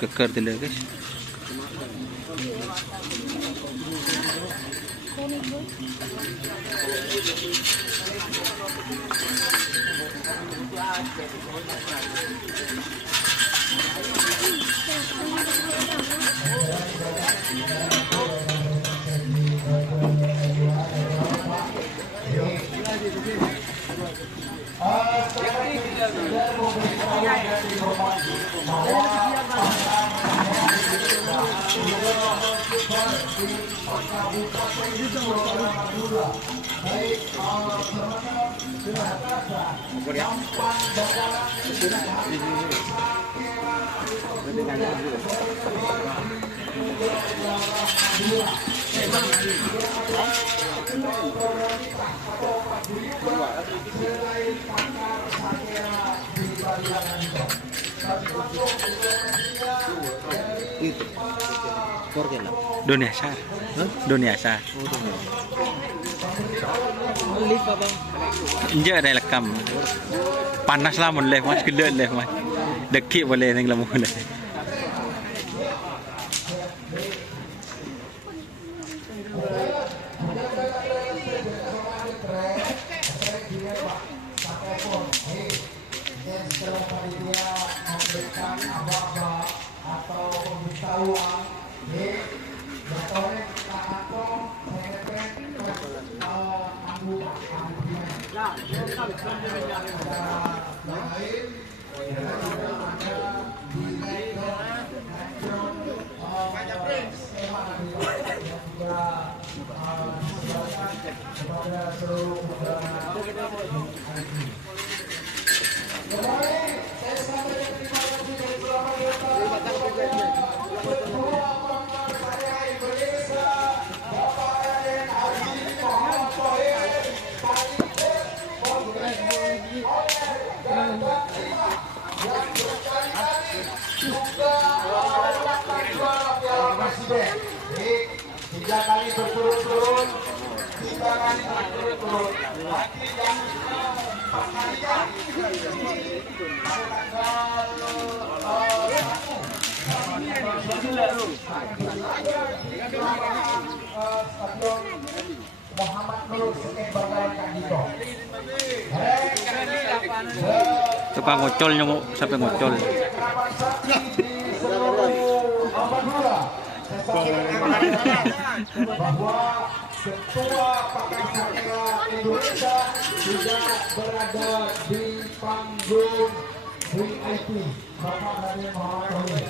Keker dulu guys. Dunia Sar. Dunia Sar. Injak ada lekam. Panas lah mun leh mas gedet leh mas. Dekik boleh ning lemu leh. Tiga kali berturut-turut, lagi yang 4 kali ya. Muhammad Nur Seken Bakaran Kandito. Tukang ngocol nyamuk sampai ngocol. Bahwa Ketua Pakai Sakera Indonesia juga berada di panggung VIP. Bapak Raden Muhammad